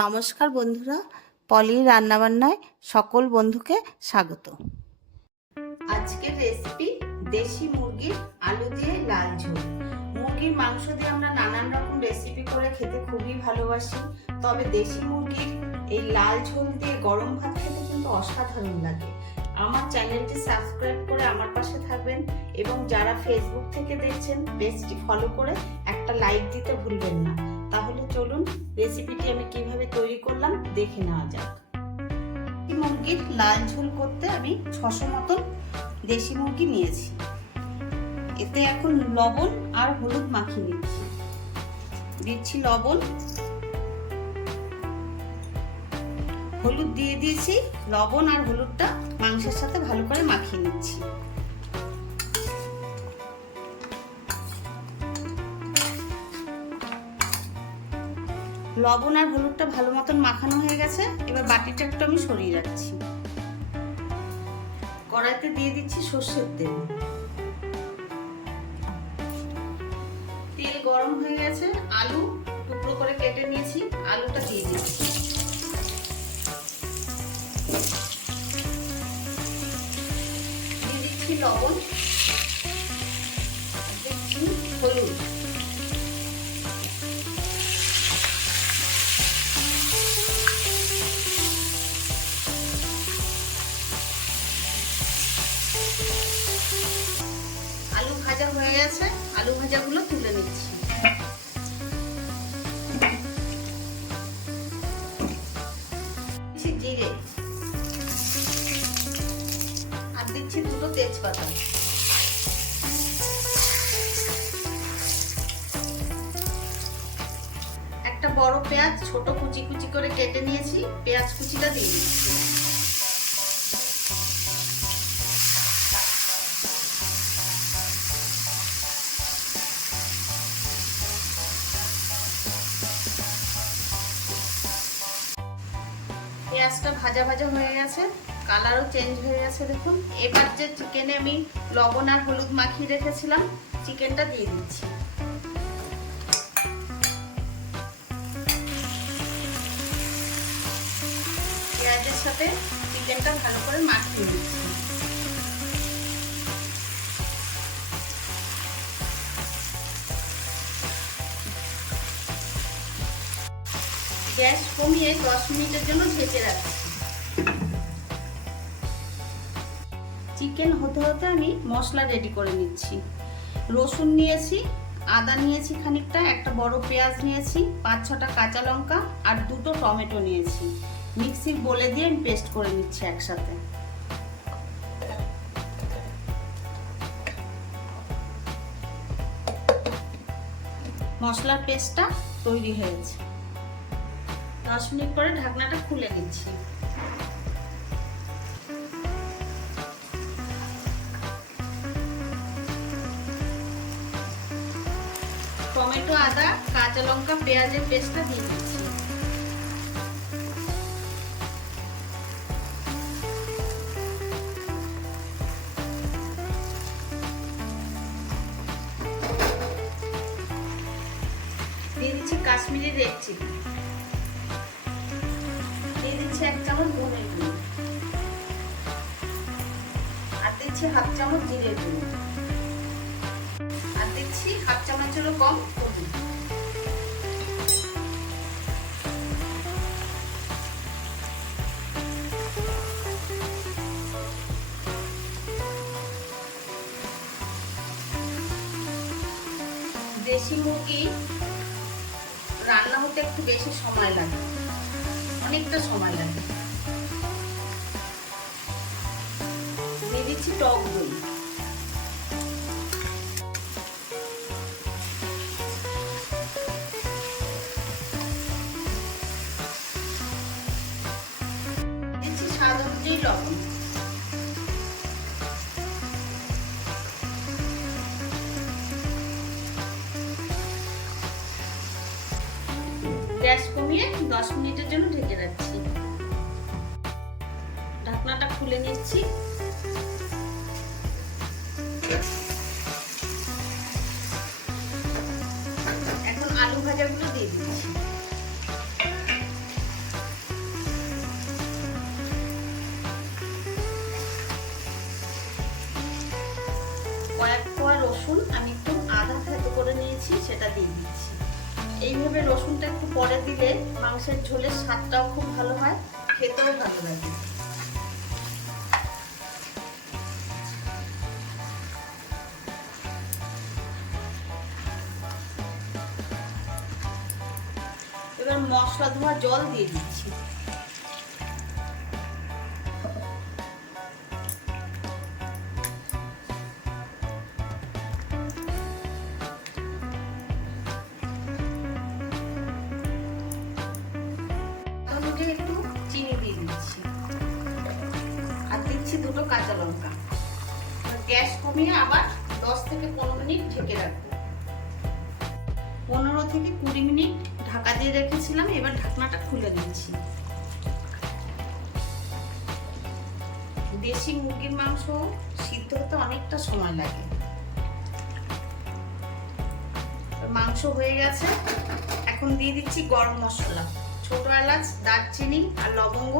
নমস্কার বন্ধুরা, পলির রান্নাবান্নায় সকল বন্ধুকে স্বাগত। আজকের রেসিপি দেশি মুরগির আলু দিয়ে লাল ঝোল। মুরগির মাংস দিয়ে আমরা নানান রকম রেসিপি করে খেতে খুবই ভালোবাসি, তবে দেশি মুরগির এই লাল ঝোল দিয়ে গরম ভাত খেতে কিন্তু অসাধারণ লাগে। আমার চ্যানেলটি সাবস্ক্রাইব করে আমার পাশে থাকবেন এবং যারা ফেসবুক থেকে দেখছেন পেজটি ফলো করে একটা লাইক দিতে ভুলবেন না। তাহলে চলুন রেসিপিটি আমি কিভাবে তৈরি করলাম দেখে নেওয়া যাক। মুরগির লাল ঝোল করতে আমি 600 মতন দেশি মুরগি নিয়েছি। এতে এখন লবণ আর হলুদ মাখিয়ে নিচ্ছি। দিচ্ছি লবণ, হলুদ দিয়ে দিয়েছি। লবণ আর হলুদটা মাংসের সাথে ভালো করে মাখিয়ে নিচ্ছি। লবণ আর হলুদটা ভালো মতন মাখানো হয়ে গেছে। এবার বাটিটা একটু আমি সরিয়ে রাখছি। কড়াইতে দিয়ে দিচ্ছি সর্ষের তেল। তেল গরম হয়ে গেছে। আলু টুকরো করে কেটে নিয়েছি, আলুটা দিয়ে দিচ্ছি। দিয়ে দিচ্ছি লবণ, দিচ্ছি হলুদ, আলু ভাজা হয়ে গেছে। আলু ভাজাগুলো তুলে নিচ্ছি। জিরে আর দিচ্ছি দুটো তেজপাতা। একটা বড় পেঁয়াজ ছোট কুচি কুচি করে কেটে নিয়েছি, পেঁয়াজ কুচিটা দিয়ে দিচ্ছি। পেঁয়াজটা ভাজা ভাজা হয়ে গেছে, কালারও চেঞ্জ হয়ে গেছে দেখুন। এবার যে চিকেনে আমি লবণ আর হলুদ মাখিয়ে রেখেছিলাম, চিকেনটা দিয়ে দিচ্ছি। পেঁয়াজের সাথে চিকেনটা ভালো করে মাখিয়ে দিচ্ছি। গ্যাস কমিয়ে 10 মিনিটের জন্য ঢেকে রাখছি। চিকেন হতে হতে আমি মশলা রেডি করে নিচ্ছি। রসুন নিয়েছি, আদা নিয়েছি খানিকটা, একটা বড় পেঁয়াজ নিয়েছি, 5-6টা কাঁচা লঙ্কা আর 2টো টমেটো নিয়েছি। মিক্সির বোলে দিয়ে আমি পেস্ট করে নিচ্ছি একসাথে। মশলার পেস্টটা তৈরি হয়েছে। 10 মিনিট পরে ঢাকনাটা খুলে দিচ্ছি। টমেটো, আদা, কাঁচা লঙ্কা, পেঁয়াজের পেস্টটা দিয়ে দিচ্ছি। দিয়ে দিচ্ছি কাশ্মীরি রেড চিলি। দিয়ে দিচ্ছি 1 চামচ ধনের গুঁড়ো আর দিচ্ছি 1/2 চামচ জিরে গুঁড়ো আর দিচ্ছি 1/2 চামচেরও কম হলুদ। দেশি মুরগি রান্না হতে একটু বেশি সময় লাগে, অনেকটা সময় লাগে। দিয়ে দিচ্ছি টক দই। দিচ্ছি স্বাদ অনুযায়ী লবণ। গ্যাস কমিয়ে 10 মিনিটের জন্য ঢেকে রাখছি। ঢাকনাটা খুলে নিচ্ছি। এখন আলু ভাজাগুলো দিয়ে দিচ্ছি। কয়েক কোয়া রসুন আমি একটু আধা থেতো করে নিয়েছি, সেটা দিয়ে দিচ্ছি। এইভাবে রসুনটা একটু পরে দিলে মাংসের ঝোলের স্বাদটাও খুব ভালো হয়, খেতেও ভালো লাগে। এবার মশলা ধোয়া জল দিয়ে দিচ্ছি। একটু চিনি দিয়ে দিচ্ছি আর দিচ্ছি দুটো কাঁচা লঙ্কা। গ্যাস কমিয়ে আবার 10 থেকে 15 মিনিট ঢেকে রাখবো। 15 থেকে 20 মিনিট ঢাকা দিয়ে রেখেছিলাম, এবার ঢাকনাটা খুলে দিচ্ছি। দেশি মুরগির মাংস সিদ্ধ হতে অনেকটা সময় লাগে। মাংস হয়ে গেছে, এখন দিয়ে দিচ্ছি গরম মশলা। ছোট এলাচ, দারচিনি আর লবঙ্গ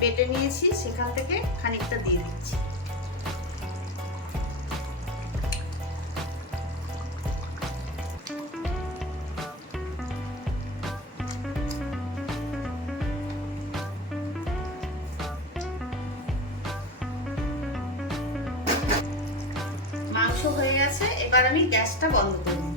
বেটে নিয়েছি, সেখান থেকে খানিকটা দিয়ে দিচ্ছি। মাংস হয়ে গেছে, এবার আমি গ্যাসটা বন্ধ করে দিচ্ছি।